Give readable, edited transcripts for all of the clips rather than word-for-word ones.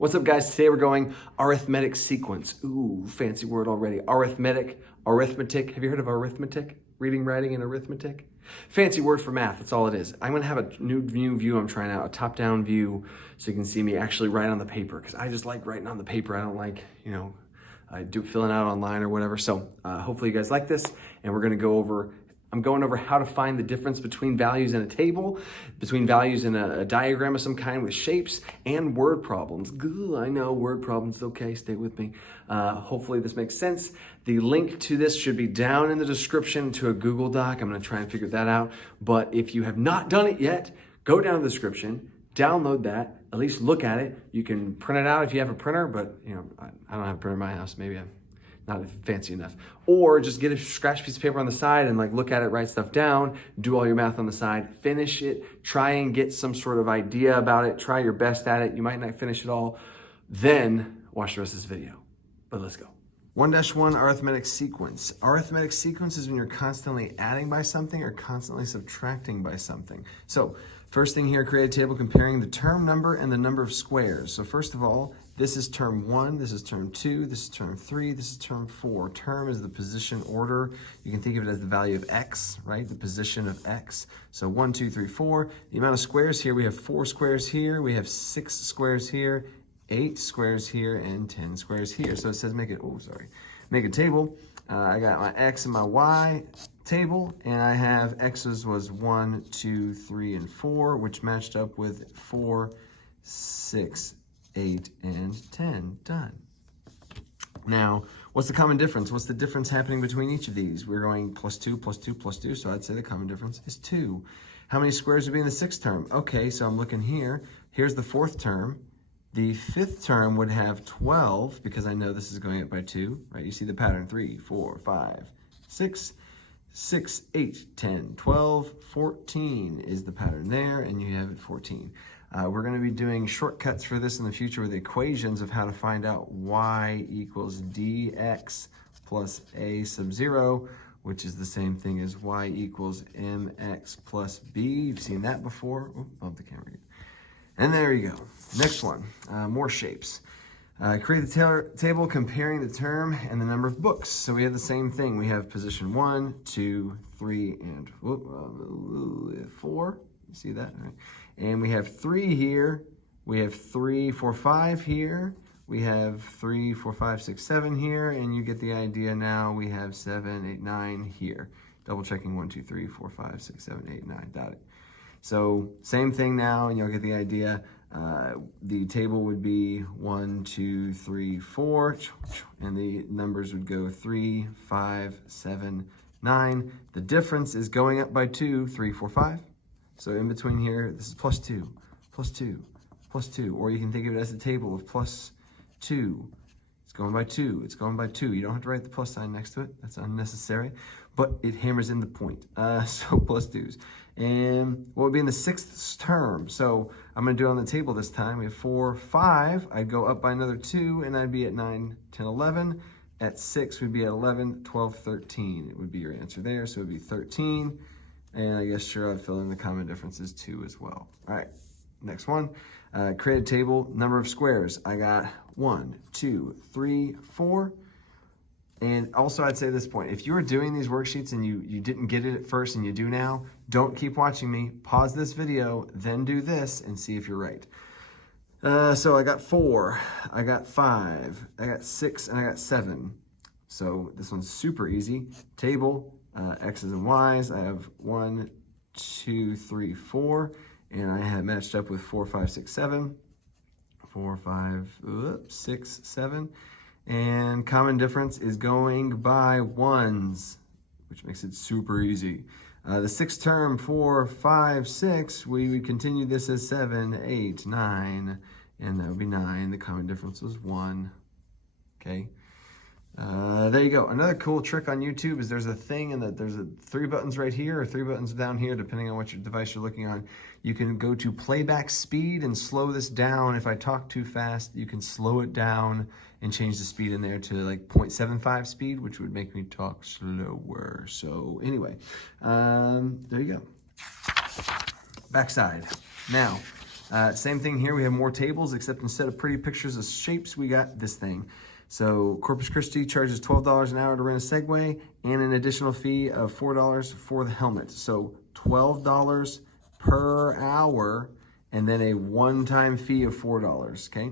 What's up, guys? Today we're going arithmetic sequence. Ooh, fancy word already. Arithmetic. Have you heard of arithmetic? Reading, writing, and arithmetic? Fancy word for math, that's all it is. I'm gonna have a new view I'm trying out, a top-down view, so you can see me actually write on the paper, because I just like writing on the paper. I don't like, filling out online or whatever. So hopefully you guys like this, and I'm going over how to find the difference between values in a table, between values in a diagram of some kind with shapes, and word problems. I know, word problems, okay, stay with me. Hopefully this makes sense. The link to this should be down in the description to a Google Doc. I'm gonna try and figure that out. But if you have not done it yet, go down to the description, download that, at least look at it. You can print it out if you have a printer, but I don't have a printer in my house, maybe I'm not fancy enough. Or just get a scratch piece of paper on the side and look at it, write stuff down, do all your math on the side, finish it, try and get some sort of idea about it, try your best at it. You might not finish it all, then watch the rest of this video. But let's go. 1-1 arithmetic sequence. Arithmetic sequence is when you're constantly adding by something or constantly subtracting by something. So first thing here, create a table comparing the term number and the number of squares. So first of all, this is term 1, this is term 2, this is term 3, this is term 4. Term is the position order. You can think of it as the value of x, right? The position of x. So 1, 2, 3, 4. The amount of squares here, we have 4 squares here, we have 6 squares here, 8 squares here, and 10 squares here. So it says make a table. I got my x and my y table, and I have x's was 1, 2, 3, and 4, which matched up with 4, 6, 8, and 10. Done. Now, what's the common difference? What's the difference happening between each of these? We're going plus 2, plus 2, plus 2, so I'd say the common difference is 2. How many squares would be in the 6th term? Okay, so I'm looking here. Here's the 4th term. The 5th term would have 12, because I know this is going up by 2, right? You see the pattern, 3, 4, 5, 6, 6, 8, 10, 12, 14 is the pattern there, and you have it 14. We're going to be doing shortcuts for this in the future with equations of how to find out y equals dx plus a sub 0, which is the same thing as y equals mx plus b. You've seen that before. Oh, bump the camera again. And there you go. Next one, more shapes. Create the table comparing the term and the number of books. So we have the same thing. We have position 1, 2, 3, and 4. You see that? All right. And we have 3 here. We have 3, 4, 5 here. We have 3, 4, 5, 6, 7 here. And you get the idea now. We have 7, 8, 9 here. Double checking 1, 2, 3, 4, 5, 6, 7, 8, 9. Got it. So same thing now, and you'll get the idea. The table would be 1, 2, 3, 4, and the numbers would go 3, 5, 7, 9. The difference is going up by 2, 3, 4, 5. So in between here, this is plus 2, plus 2, plus 2. Or you can think of it as a table of plus 2. It's going by 2. It's going by 2. You don't have to write the plus sign next to it. That's unnecessary. But it hammers in the point. So plus 2s. And what would be in the 6th term? So I'm going to do it on the table this time. We have 4, 5. I'd go up by another 2, and I'd be at 9, 10, 11. At 6, we'd be at 11, 12, 13. It would be your answer there. So it would be 13. And I guess sure, I'd fill in the common differences 2 as well. All right, next one. Create a table, number of squares. I got 1, 2, 3, 4. And also I'd say at this point, if you were doing these worksheets and you didn't get it at first and you do now, don't keep watching me. Pause this video, then do this and see if you're right. So I got 4, I got 5, I got 6, and I got 7. So this one's super easy. Table, X's and Y's. I have 1, 2, 3, 4, and I have matched up with 4, 5, 6, 7. 4, 5, 6, 7. And common difference is going by 1s, which makes it super easy. The 6th term, 4, 5, 6, we would continue this as 7, 8, 9, and that would be 9. The common difference was 1, okay? There you go. Another cool trick on YouTube is there's a thing and there's 3 buttons right here or 3 buttons down here, depending on what your device you're looking on. You can go to playback speed and slow this down. If I talk too fast, you can slow it down and change the speed in there to like 0.75 speed, which would make me talk slower. So anyway, there you go. Backside. Now, Same thing here, we have more tables, except instead of pretty pictures of shapes, we got this thing. So Corpus Christi charges $12 an hour to rent a Segway and an additional fee of $4 for the helmet. So $12 per hour and then a one-time fee of $4, okay?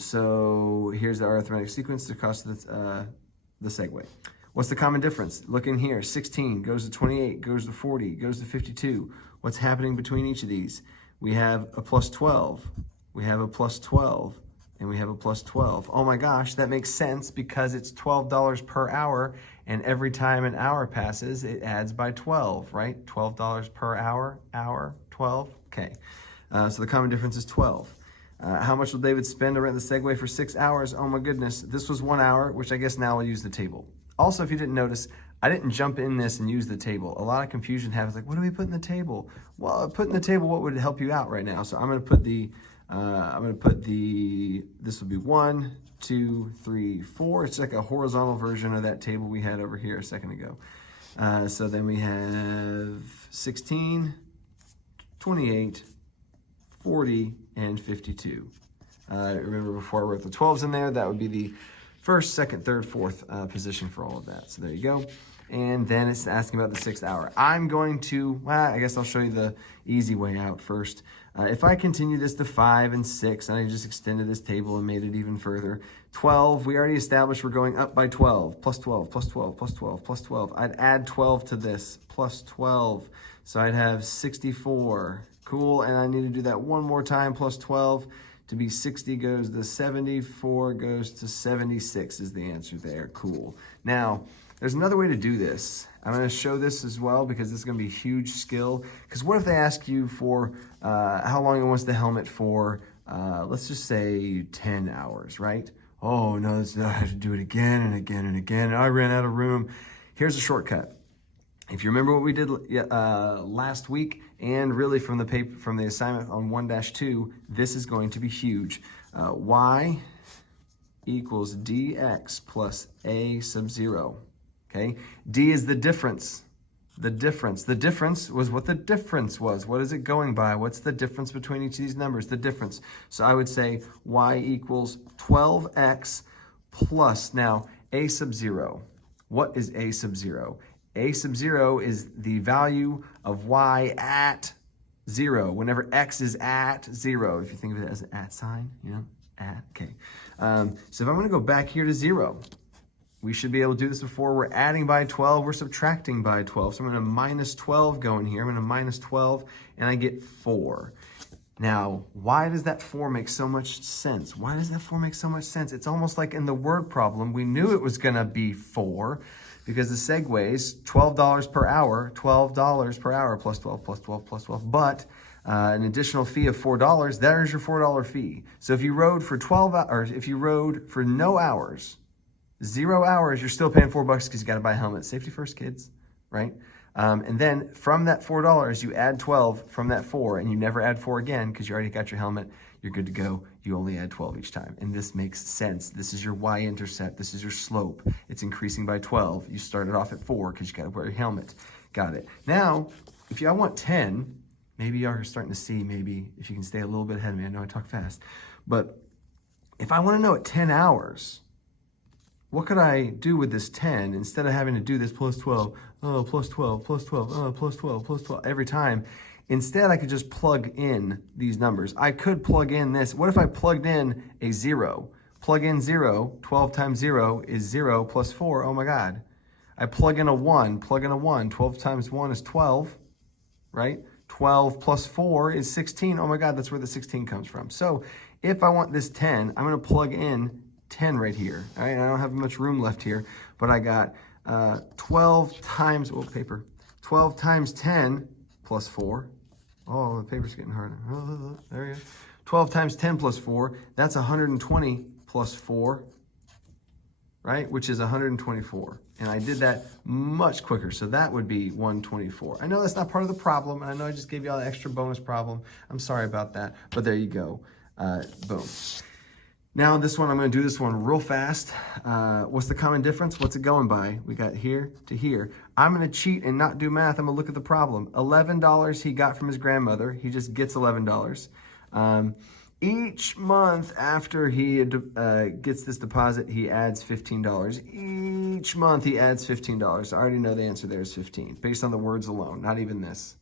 So here's the arithmetic sequence, the cost of the Segway. What's the common difference? Look in here, 16 goes to 28, goes to 40, goes to 52. What's happening between each of these? We have a plus 12, we have a plus 12, and we have a plus 12. Oh my gosh, that makes sense because it's $12 per hour, and every time an hour passes, it adds by 12, right? $12 per hour, 12, okay. So the common difference is 12. How much will David spend to rent the Segway for 6 hours? Oh my goodness, this was 1 hour, which I guess now we'll use the table. Also, if you didn't notice, I didn't jump in this and use the table. A lot of confusion happens, like, what do we put in the table? Well, put in the table what would help you out right now. So I'm gonna put this would be 1, 2, 3, 4. It's like a horizontal version of that table we had over here a second ago. So then we have 16, 28, 40, and 52. Remember before I wrote the 12s in there, that would be the first, second, third, fourth position for all of that. So there you go. And then it's asking about the 6th hour. I'm going to, well, I guess I'll show you the easy way out first. If I continue this to 5 and 6, and I just extended this table and made it even further, 12, we already established we're going up by 12, plus 12, plus 12, plus 12, plus 12. I'd add 12 to this, plus 12. So I'd have 64. Cool, and I need to do that one more time, plus 12. To be 60 goes to 74 goes to 76 is the answer there. Cool. Now, there's another way to do this. I'm going to show this as well because this is going to be a huge skill. Because what if they ask you for how long it wants the helmet for, let's just say 10 hours, right? Oh, no, I have to do it again and again and again. And I ran out of room. Here's a shortcut. If you remember what we did last week, and really from the paper, from the assignment on 1-2, this is going to be huge. Y equals dx plus a sub 0. Okay, d is the difference. The difference was what the difference was. What is it going by? What's the difference between each of these numbers? The difference. So I would say y equals 12x plus, now, a sub 0. What is a sub 0? A sub 0 is the value of y at 0, whenever x is at 0. If you think of it as an at sign, you know, at, okay. So if I'm gonna go back here to 0, we should be able to do this before. We're adding by 12, we're subtracting by 12. So I'm gonna minus 12 go in here. I'm gonna minus 12, and I get 4. Now, why does that 4 make so much sense? Why does that 4 make so much sense? It's almost like in the word problem, we knew it was gonna be 4, because the Segways, $12 per hour, $12 per hour, plus 12, plus 12, plus 12, but an additional fee of $4, there's your $4 fee. So if you rode for 12 hours, if you rode for no hours, 0 hours, you're still paying $4 because you got to buy a helmet. Safety first, kids, right? And then from that $4, you add 12 from that 4, and you never add 4 again because you already got your helmet. You're good to go. You only add 12 each time. And this makes sense. This is your y-intercept. This is your slope. It's increasing by 12. You started off at 4 because you got to wear your helmet. Got it. Now, if I want 10, maybe you're starting to see maybe if you can stay a little bit ahead of me. I know I talk fast. But if I want to know at 10 hours, what could I do with this 10 instead of having to do this plus 12, oh, plus 12, plus 12, oh, plus 12, plus 12 every time? Instead, I could just plug in these numbers. I could plug in this. What if I plugged in a 0? Plug in 0, 12 times 0 is 0 plus 4, oh my God. I plug in a 1, 12 times 1 is 12, right? 12 plus 4 is 16, oh my God, that's where the 16 comes from. So if I want this 10, I'm gonna plug in 10 right here, all right? I don't have much room left here, but I got 12 times, 12 times 10 plus 4. Oh, the paper's getting harder. Oh, there you go. 12 times 10 plus 4, that's 120 plus 4, right? Which is 124. And I did that much quicker, so that would be 124. I know that's not part of the problem, and I know I just gave you all the extra bonus problem. I'm sorry about that, but there you go. Boom. Now this one, I'm gonna do this one real fast. What's the common difference? What's it going by? We got here to here. I'm gonna cheat and not do math. I'm gonna look at the problem. $11 he got from his grandmother. He just gets $11. Each month after he gets this deposit, he adds $15. Each month he adds $15. I already know the answer there is 15, based on the words alone, not even this.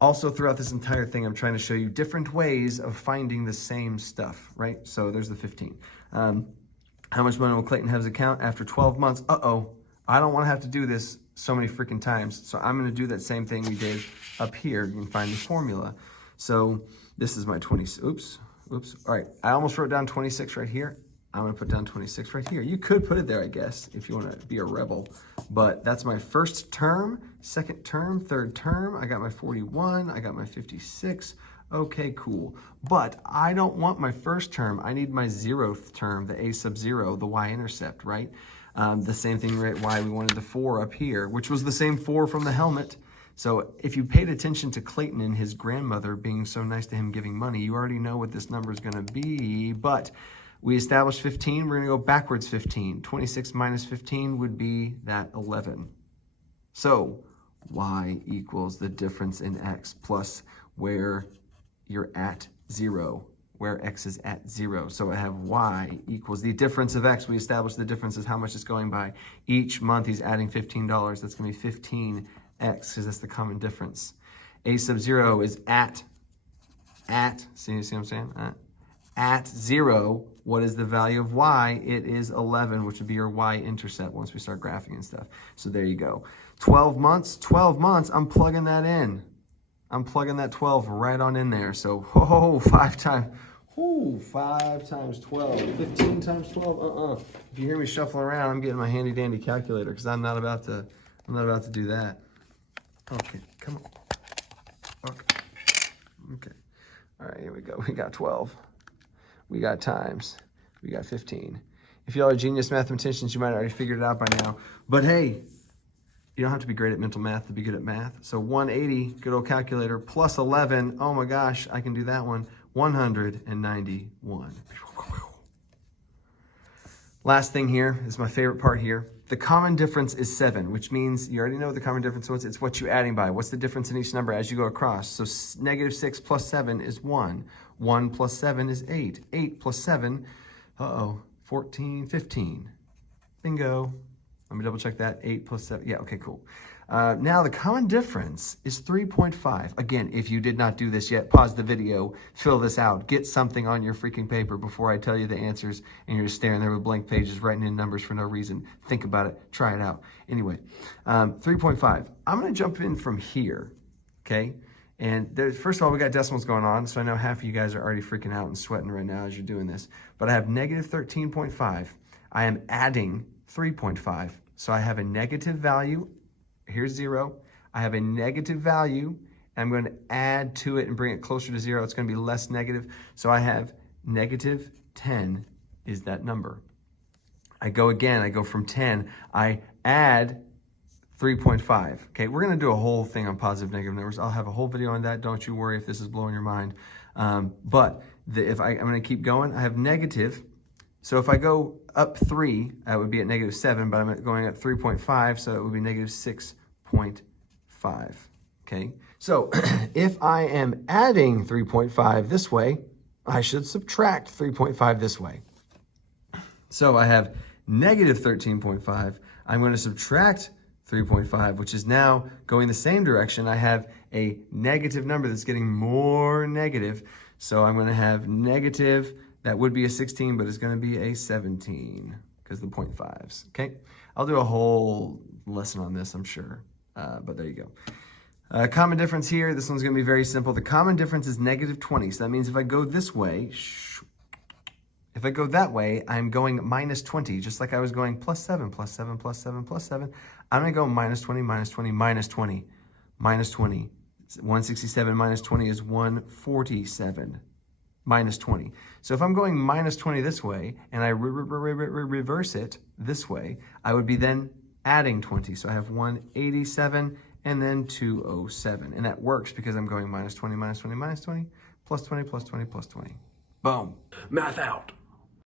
Also, throughout this entire thing, I'm trying to show you different ways of finding the same stuff, right? So there's the 15. How much money will Clayton have his account after 12 months? Uh-oh, I don't want to have to do this so many freaking times. So I'm going to do that same thing we did up here. You can find the formula. So this is my 20, oops. All right, I almost wrote down 26 right here. I'm going to put down 26 right here. You could put it there, I guess, if you want to be a rebel. But that's my first term, second term, third term. I got my 41. I got my 56. Okay, cool. But I don't want my first term. I need my 0th term, the a sub 0, the y-intercept, right? The same thing, right? Why we wanted the 4 up here, which was the same 4 from the helmet. So if you paid attention to Clayton and his grandmother being so nice to him giving money, you already know what this number is going to be. But we established 15. We're going to go backwards 15. 26 minus 15 would be that 11. So y equals the difference in x plus where you're at 0, where x is at 0. So I have y equals the difference of x. We established the difference is how much it's going by. Each month he's adding $15. That's going to be 15x, because that's the common difference. A sub 0 is at, see what I'm saying? At 0, what is the value of y? It is 11, which would be your y-intercept once we start graphing and stuff. So there you go. 12 months, I'm plugging that in. I'm plugging that 12 right on in there. So, 5 times 12, 15 times 12, If you hear me shuffling around, I'm getting my handy dandy calculator because I'm not about to do that. Okay, come on. Okay. All right, here we go. We got 12. We got times. We got 15. If y'all are genius mathematicians, you might have already figured it out by now. But hey, you don't have to be great at mental math to be good at math. So 180, good old calculator, plus 11. Oh my gosh, I can do that one. 191. Last thing here is my favorite part here. The common difference is 7, which means you already know what the common difference is. It's what you're adding by. What's the difference in each number as you go across? So negative 6 plus 7 is 1. 1 plus 7 is 8. 8 plus 7, 14, 15. Bingo. Let me double check that. 8 plus 7. Yeah, okay, cool. Now the common difference is 3.5. Again, if you did not do this yet, pause the video, fill this out, get something on your freaking paper before I tell you the answers and you're just staring there with blank pages, writing in numbers for no reason. Think about it, try it out. Anyway, 3.5. I'm gonna jump in from here, okay? And first of all, we got decimals going on, so I know half of you guys are already freaking out and sweating right now as you're doing this. But I have negative 13.5. I am adding 3.5. So I have a negative value. Here's 0. I have a negative value, and I'm going to add to it and bring it closer to 0. It's going to be less negative. So I have negative 10 is that number. I go again. I go from 10. I add 3.5. Okay, we're going to do a whole thing on positive negative numbers. I'll have a whole video on that. Don't you worry if this is blowing your mind. But I'm going to keep going. I have negative. So if I go up 3, that would be at negative 7, but I'm going up 3.5, so it would be negative 6.5, okay? So if I am adding 3.5 this way, I should subtract 3.5 this way. So I have negative 13.5. I'm going to subtract 3.5, which is now going the same direction. I have a negative number that's getting more negative. So I'm going to have negative. That would be a 16, but it's going to be a 17 because the 0.5s, okay? I'll do a whole lesson on this, I'm sure, but there you go. Common difference here, this one's going to be very simple. The common difference is negative 20, so that means if I go this way, if I go that way, I'm going minus 20, just like I was going plus 7, plus 7, plus 7, plus 7. I'm going to go minus 20, minus 20, minus 20, minus 20. 167 minus 20 is 147. Minus 20. So if I'm going minus 20 this way, and I reverse it this way, I would be then adding 20. So I have 187 and then 207. And that works because I'm going minus 20, minus 20, minus 20, plus 20, plus 20, plus 20. Boom. Math out.